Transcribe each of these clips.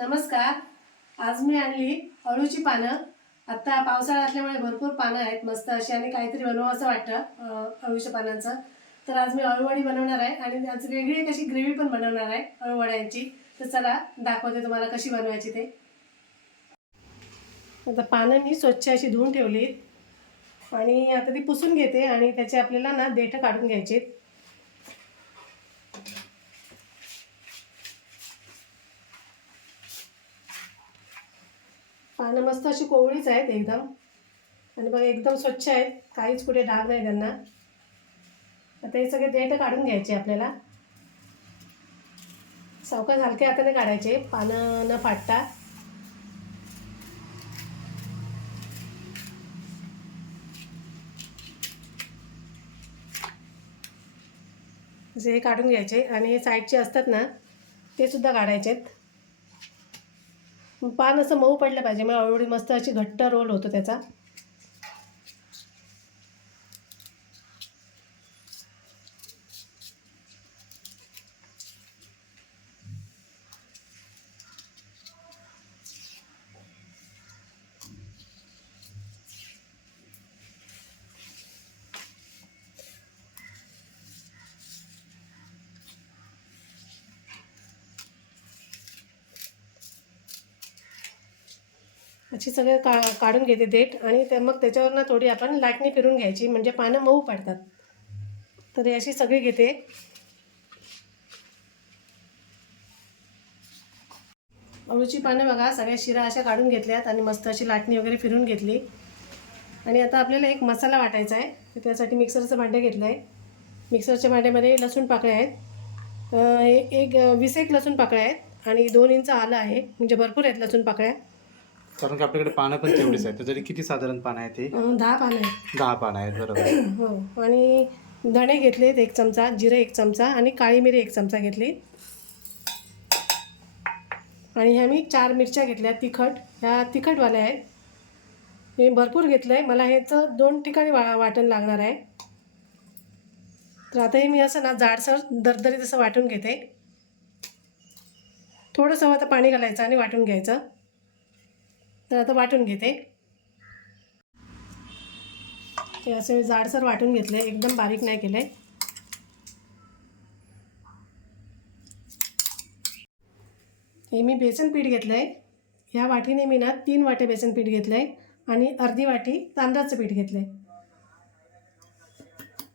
नमस्कार. आज मी आणली अळूची पानं. आता पावसाळा असल्यामुळे भरपूर पानं आहेत मस्त अशी आणि काहीतरी बनवावं असं वाटतं अळूच्या पानांचं. तर आज मी अळूवडी बनवणार आहे आणि आज वेगळी कशी ग्रेव्ही पण बनवणार आहे अळूवड्यांची. तर चला दाखवते तुम्हाला कशी बनवायची ते. आता पानं मी स्वच्छ अशी धुवून ठेवली आणि आता ती पुसून घेते आणि त्याचे आपल्याला ना देठं काढून घ्यायचे. पानं मस्त अशी कोवळीच आहेत एकदम आणि बघा एकदम स्वच्छ आहेत, काहीच कुठे डाग नाही त्यांना. आता हे सगळे देठ काढून घ्यायचे आपल्याला. सावकाश हलक्या हाताने काढायचे, पानं न फाटता. जे काढून घ्यायचे आणि हे साईडचे असतात ना ते सुद्धा काढायचे. पान असं मऊ पडलं पाहिजे, मग अळूवडी मस्त अशी घट्ट रोल होतो त्याचा. अशी सगळे काढून घेते देठ आणि मग त्याच्यावर ना थोडी आपण लाटणी फिरून घ्यायची, म्हणजे पानं मऊ पडतात. तर ही अशी सगळी घेते. अळूची पानं बघा सगळ्या शिरा अशा काढून घेतल्यात आणि मस्त अशी लाटणी वगैरे फिरून घेतली. आणि आता आपल्याला एक मसाला वाटायचा आहे, तर त्यासाठी मिक्सरचं भांडं घेतलं आहे. मिक्सरच्या भांड्यामध्ये लसूण पाकळ्या आहेत, एक 20 लसूण पाकळ्या आहेत आणि 2 इंच आलं आहे, म्हणजे भरपूर आहेत लसूण पाकळ्या. कारण की आपल्याकडे पानं पण तेवढीच आहेत. तर तरी किती साधारण पानं आहेत? ते 10 पानं आहेत. 10 पानं आहेत, बरोबर. हो. आणि धणे घेतलेत 1 चमचा, जिरं 1 चमचा आणि काळी मिरी 1 चमचा घेतली. आणि ह्या मी 4 मिरच्या घेतल्या तिखट, ह्या तिखटवाल्या आहेत. हे भरपूर घेतलं आहे, मला ह्याचं 2 ठिकाणी वाटण लागणार आहे. तर आता हे मी असं ना जाडसर दरदरीत असं वाटून घेते. थोडंसं आता पाणी घालायचं आणि वाटून घ्यायचं. तर आता वाटून घेते. हे असं जाडसर वाटून घेतलं आहे, एकदम बारीक नाही केलं आहे. हे मी बेसन पीठ घेतलं आहे. ह्या वाटीने मी ना 3 वाटे बेसन पीठ घेतलं आहे आणि अर्धी वाटी तांदळाचं पीठ घेतलं आहे.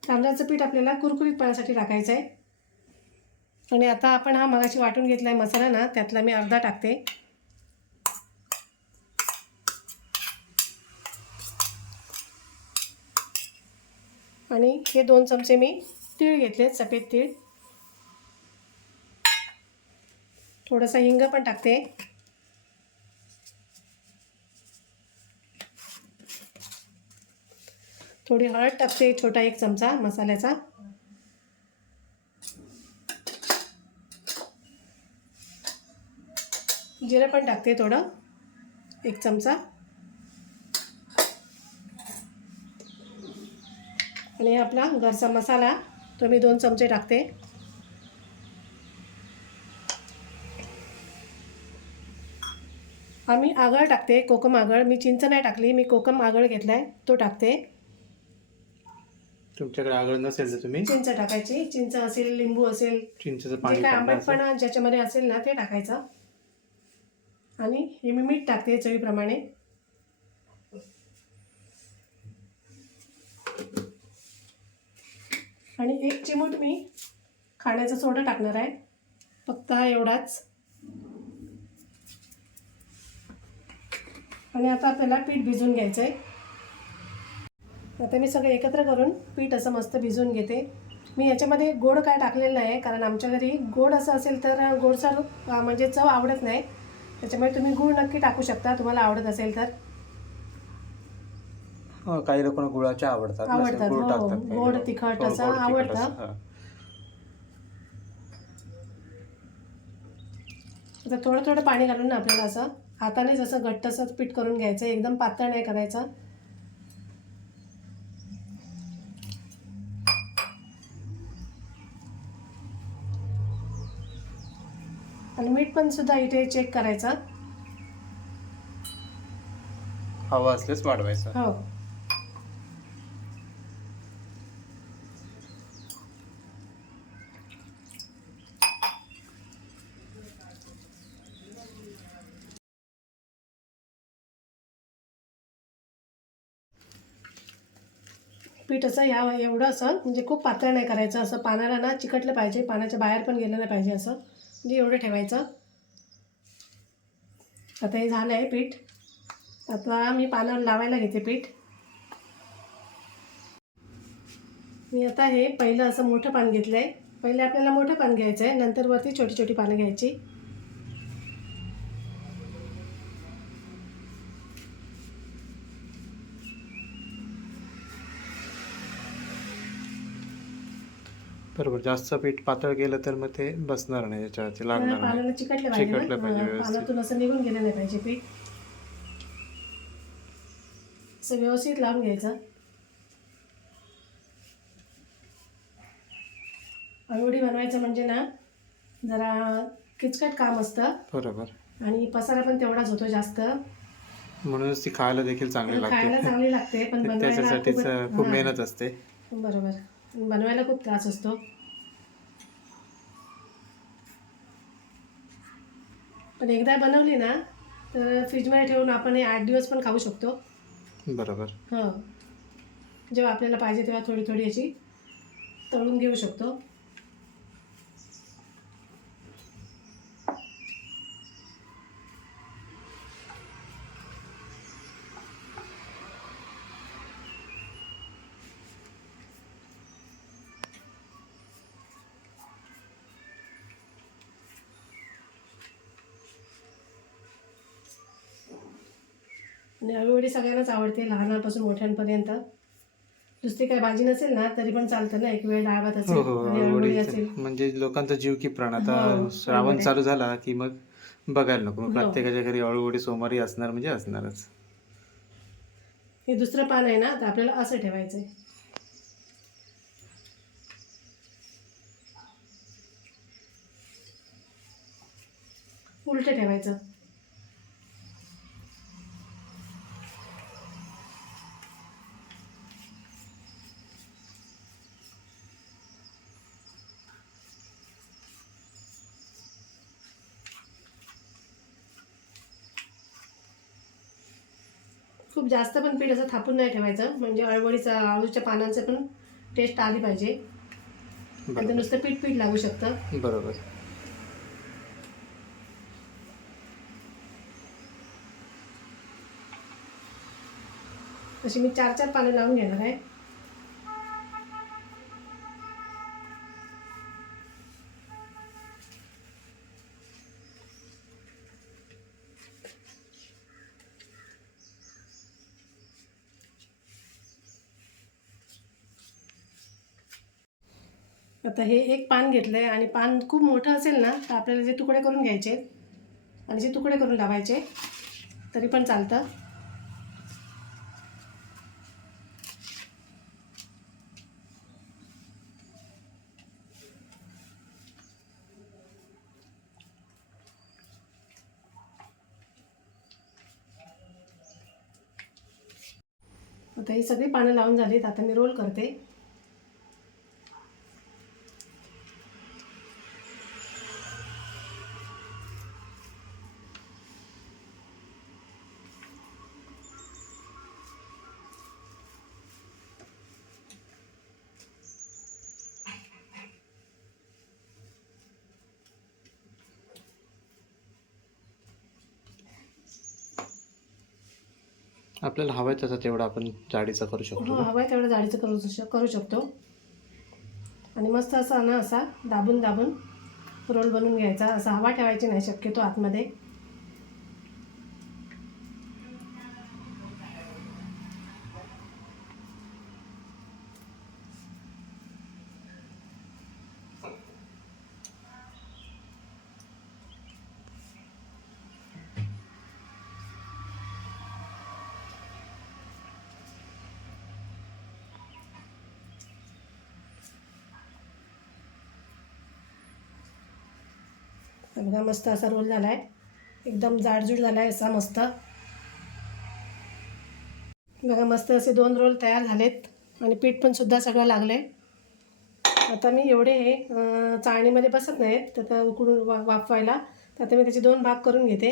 तांदळाचं पीठ आपल्याला कुरकुरीतपणासाठी टाकायचं आहे. आणि आता आपण हा मगाशी वाटून घेतला आहे मसाला ना, त्यातला मी अर्धा टाकते. आणि हे 2 चमचे मी तीळ घेतले, सफेद तीळ. थोडासा हिंग पण टाकते. थोडी हळद टाकते, छोटा 1 चमचा मसाल्याचा. जिरं पण टाकते थोडं, 1 चमचा. आणि आपला घरचा मसाला तो मी 2 चमचे टाकते. आम्ही आगळ टाकते, कोकम आगळ. मी चिंच नाही टाकली, मी कोकम आगळ घेतला आहे तो टाकते. तुमच्याकडे आगळ नसेल तर तुम्ही चिंच टाकायची. चिंच असेल, लिंबू असेल, चिंचेचं पाणी, जे काय आंबटपणा ज्याच्यामध्ये असेल ना ते टाकायचं. आणि हे मी मीठ टाकते चवीप्रमाणे. आणि 1 चिमूट मी खाण्याचा सोडा टाकणार आहे, फक्त हा एवढाच. आणि आता आपल्याला पीठ भिजवून घ्यायचं आहे. आता मी सगळं एकत्र करून पीठ असं मस्त भिजवून घेते. मी याच्यामध्ये गोड काय टाकलेलं नाही, कारण आमच्या घरी गोड असं असेल तर गोडसर म्हणजे चव आवडत नाही. त्याच्यामुळे तुम्ही गूळ नक्की टाकू शकता, तुम्हाला आवडत असेल तर. काही लोकांना गुळाच्या आवडतात. हो, गोड तिखट असं आवडतं. आता थोडं थोडं पाणी घालून ना आपल्याला असं हाताने जसं घट्टसं पीठ करून घ्यायचं, एकदम पातळ नाही करायचं. आणि मीठ पण सुद्धा इथे चेक करायचं. हवा असलेच वाढवायचं. हो. पीठ असं एवढं असं म्हणजे खूप पातळ नाही करायचं, असं पाण्याला ना चिकटलं पाहिजे, पाण्याच्या बाहेर पण गेलं नाही पाहिजे, असं म्हणजे एवढं ठेवायचं. आता हे झालं आहे पीठ. आता मी पानावर लावायला घेते पीठ. मी आता हे पहिलं असं मोठं पान घेतलं आहे. पहिले आपल्याला मोठं पान घ्यायचं आहे, नंतर वरती छोटी छोटी पानं घ्यायची. बरोबर. जास्त पीठ पातळ केलं तर मग ते बसणार नाही, याच्यावरती लागणार नाही. पानाला चिकटलं पाहिजे ना. चिकटलं पाहिजे व्यवस्थित. पानातून असं निघून गेलं नाही पाहिजे पीठ. असं व्यवस्थित लावून घ्यायचं. आळूवडी बनवायचं म्हणजे ना जरा किचकट काम असतं. बरोबर. आणि पसारा पण तेवढाच होतो जास्त. म्हणूनच ती खायला देखील चांगली खायला लागते. चांगली लागते, पण बनवायला त्याच्यासाठीच खूप हां. मेहनत असते. बरोबर. बनवायला खूप त्रास असतो. पण एकदा बनवली ना तर फ्रीजमध्ये ठेवून आपण हे 8 दिवस पण खाऊ शकतो. बरोबर. हां. जेव्हा आपल्याला पाहिजे तेव्हा थोडी थोडी याची तळून घेऊ शकतो. आणि आळूवडी सगळ्यांनाच आवडते, लहानापासून मोठ्यांपर्यंत. नुसती काय भाजी नसेल ना तरी पण चालतं ना, एक वेळ डाळ भात हो असेल हो. आणि आळूवडी असेल. म्हणजे लोकांचा जीव की प्राण. आता हो, श्रावण बरोबर आहे. चालू झाला की मग बघायला नको. हो. प्रत्येकाच्या घरी अळूवडी सोमवारी असणार म्हणजे असणारच. हे दुसरं पान आहे ना, तर आपल्याला असं ठेवायचं आहे. उलटं ठेवायचं. खूप जास्त पण पीठ असं थापून नाही ठेवायचं, म्हणजे अळूवडीचा आळूच्या पानांचं पण टेस्ट आली पाहिजे. आणि ते बरोबर. नुसतं पीठ पीठ लागू शकतं. बरोबर. अशी मी 4-4 पानं लावून घेणार आहे. आता हे एक पान घेतलं आहे आणि पान खूप मोठं असेल ना तर आपल्याला जे तुकडे करून घ्यायचे आणि जे तुकडे करून लावायचे तरी पण चालतं. आता ही सगळी पानं लावून झालीत. आता मी रोल करते. आपल्याला हवं आहे तसं तेवढं आपण जाडीचा करू हो, शकतो. हवं आहे तेवढं जाडीचं करू शकतो. आणि मस्त असा ना असा दाबून दाबून रोल बनवून घ्यायचा. असा हवा ठेवायची नाही शक्यतो आतमध्ये. बघा मस्त असा रोल झाला आहे, एकदम जाडजूड झाला आहे असा मस्त. बघा मस्त असे 2 रोल तयार झालेत आणि पीठ पण सुद्धा सगळं लागलं आहे. आता मी एवढे हे चाळणीमध्ये बसत नाहीत तर त्या उकडून वाफवायला, तर आता मी त्याचे 2 भाग करून घेते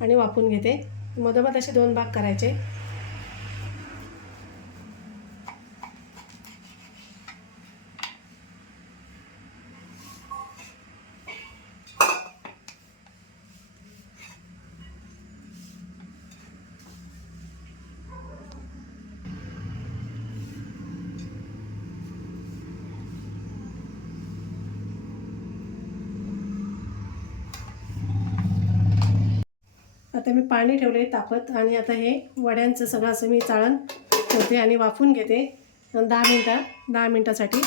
आणि वाफवून घेते. मधोमध असे 2 भाग करायचे. आता मी पाणी ठेवले तापत आणि आता हे वड्यांचं सगळं असं मी चाळण ठेवते आणि वाफवून घेते 10 मिनटासाठी.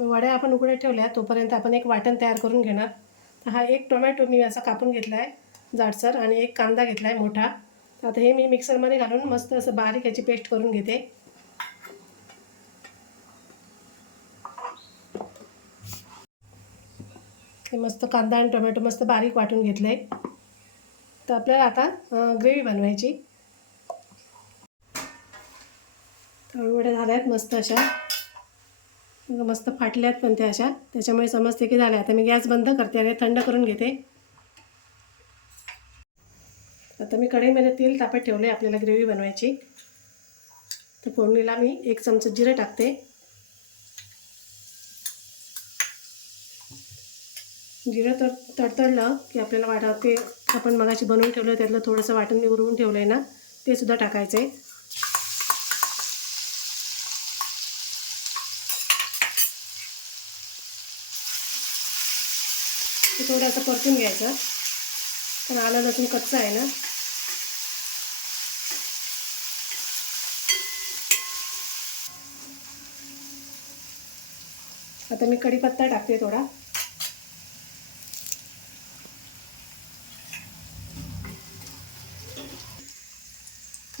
वड्या आपण उकळत ठेवल्या तोपर्यंत आपण एक वाटण तयार करून घेणार. तर हा एक टोमॅटो मी असा कापून घेतला आहे जाडसर आणि एक कांदा घेतला आहे मोठा. आता हे मी मिक्सरमध्ये घालून मस्त असं बारीक याची पेस्ट करून घेते. हे मस्त कांदा आणि टोमॅटो मस्त बारीक वाटून घेतलं आहे. तर आपल्याला आता ग्रेव्ही बनवायची. तळवड्या झाल्या आहेत मस्त अशा, मस्त फाटल्यात पण त्या अशा, त्याच्यामुळे समजते की झाल्या. आता मी गॅस बंद करते आणि थंड करून घेते. आता मी कढईमध्ये तेल तापत ठेवले आपल्याला ग्रेव्ही बनवायची. तर फोडणीला मी 1 चमचा जिरं टाकते. जिरं तडतडलं की आपल्याला ते आपण मगाशी बनवून ठेवलं त्यातलं थोडंसं वाटण उरवून ठेवलं आहे ना, ते सुद्धा टाकायचं आहे. ते थोडं असं परतून घ्यायचं, पण आलं लसूण कच्चं आहे ना. आता मी कढीपत्ता टाकते थोडा.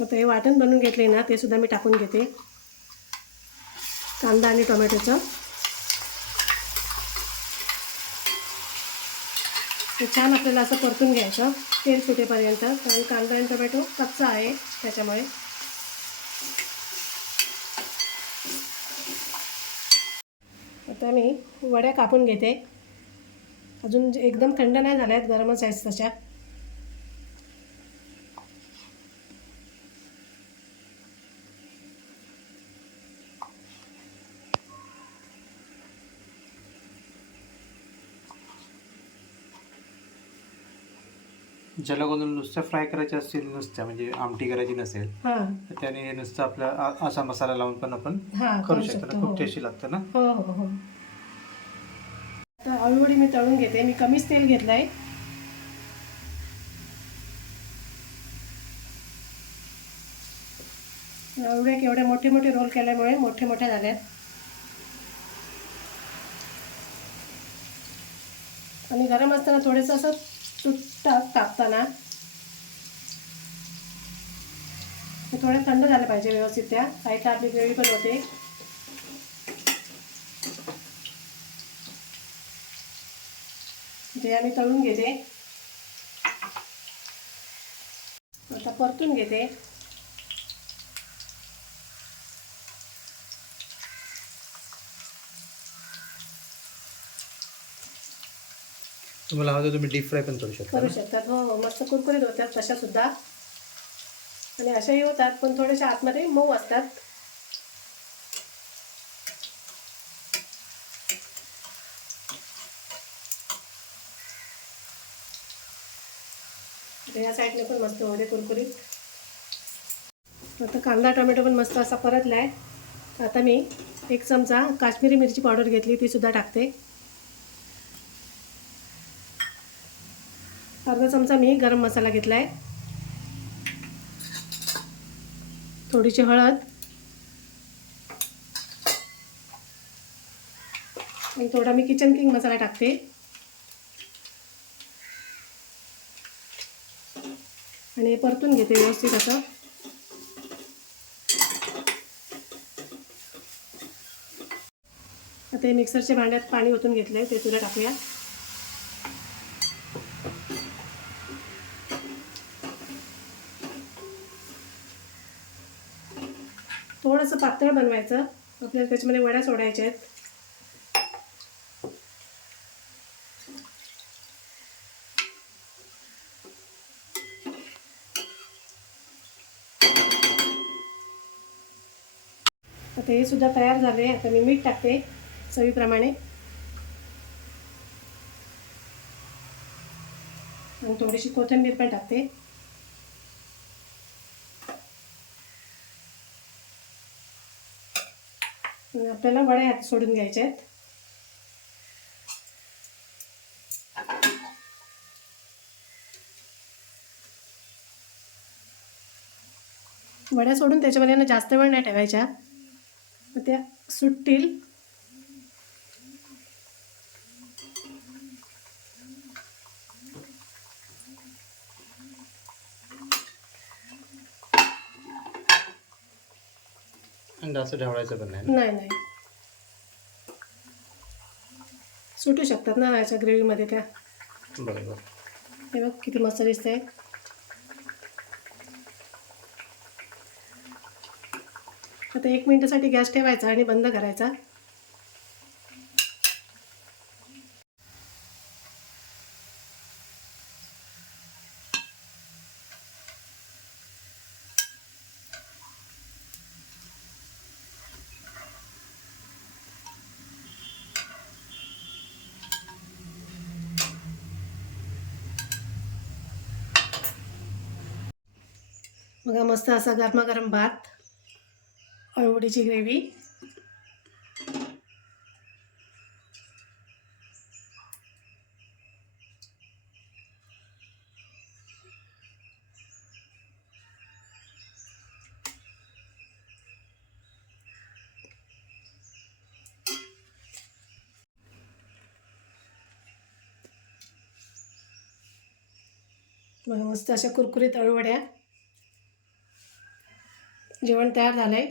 आता हे वाटण बनवून घेतले ना ते सुद्धा मी टाकून घेते, कांदा आणि टोमॅटोचं. ते छान आपल्याला असं परतून घ्यायचं तेल सुटेपर्यंत, कारण कांदा आणि टोमॅटो कच्चा आहे त्याच्यामुळे. आता मी वड्या कापून घेते. अजून एकदम थंड नाही झाल्या आहेत, गरमच आहेत तशा. ज्याला कोणाला नुसतं फ्राय करायचे असतील, नुसत्या म्हणजे आमटी करायची नसेल तर त्याने हे नुसतं आपला असा मसाला लावून पण आपण करू शकतो. खूप टेस्टी लागतं ना. हो हो हो. आता अळूवडी मी तळून घेते. मी कमीच तेल घेतलं आहे. अळूवड्या केवढे मोठे मोठे रोल केल्यामुळे मोठे मोठे झाले. आणि गरम असताना थोडंसं असं तुटतात तापताना. थोडे थंड झाले पाहिजे व्यवस्थित, त्या साईडला आपली ग्रेव्ही पण होते. ते आम्ही तळून घेते. आता परतून घेते. तुम्हाला हवं तर तुम्ही डीप फ्राय पण करू शकता. हो, मस्त कुरकुरीत होतात तशा सुद्धा, आणि अशाही होतात पण थोडेसे आतमध्ये मऊ असतात. या साईडने पण मस्त होते कुरकुरीत. आता कांदा टोमॅटो पण मस्त असा परतला आहे. आता मी 1 चमचा काश्मीरी मिरची पावडर घेतली, ती सुद्धा टाकते. अर्धा चमचा मी गरम मसाला घेतला आहे. थोडीशी हळद आणि थोडा मी किचन किंग मसाला टाकते. आणि हे परतून घेते व्यवस्थित असं. आता हे मिक्सरच्या भांड्यात पाणी ओतून घेतलं आहे, ते तुला टाकूया. थोडंसं पातळ बनवायचं, आपल्याला त्याच्यामध्ये वड्या सोडायच्या आहेत. आता हे सुद्धा तयार झाले. आता मी मीठ टाकते चवीप्रमाणे आणि थोडीशी कोथिंबीर पण टाकते. आपल्याला वड्या ह्यात सोडून घ्यायच्या आहेत. वड्या सोडून त्याच्यामध्ये ना जास्त वेळ नाही ठेवायच्या, त्या सुटतील. आणि जास्त ढवळायचं पण नाही. नाही सुटू शकतात ना याच्या ग्रेव्हीमध्ये त्या. बरोबर. हे बघ किती मस्त दिसतंय. आता 1 मिनिटासाठी गॅस ठेवायचा आणि बंद करायचा. बघा मस्त असा गरमागरम भात, अळूवडीची ग्रेव्ही. बघा मस्त अशा कुरकुरीत अळूवड्या. जेवण तयार झालंय.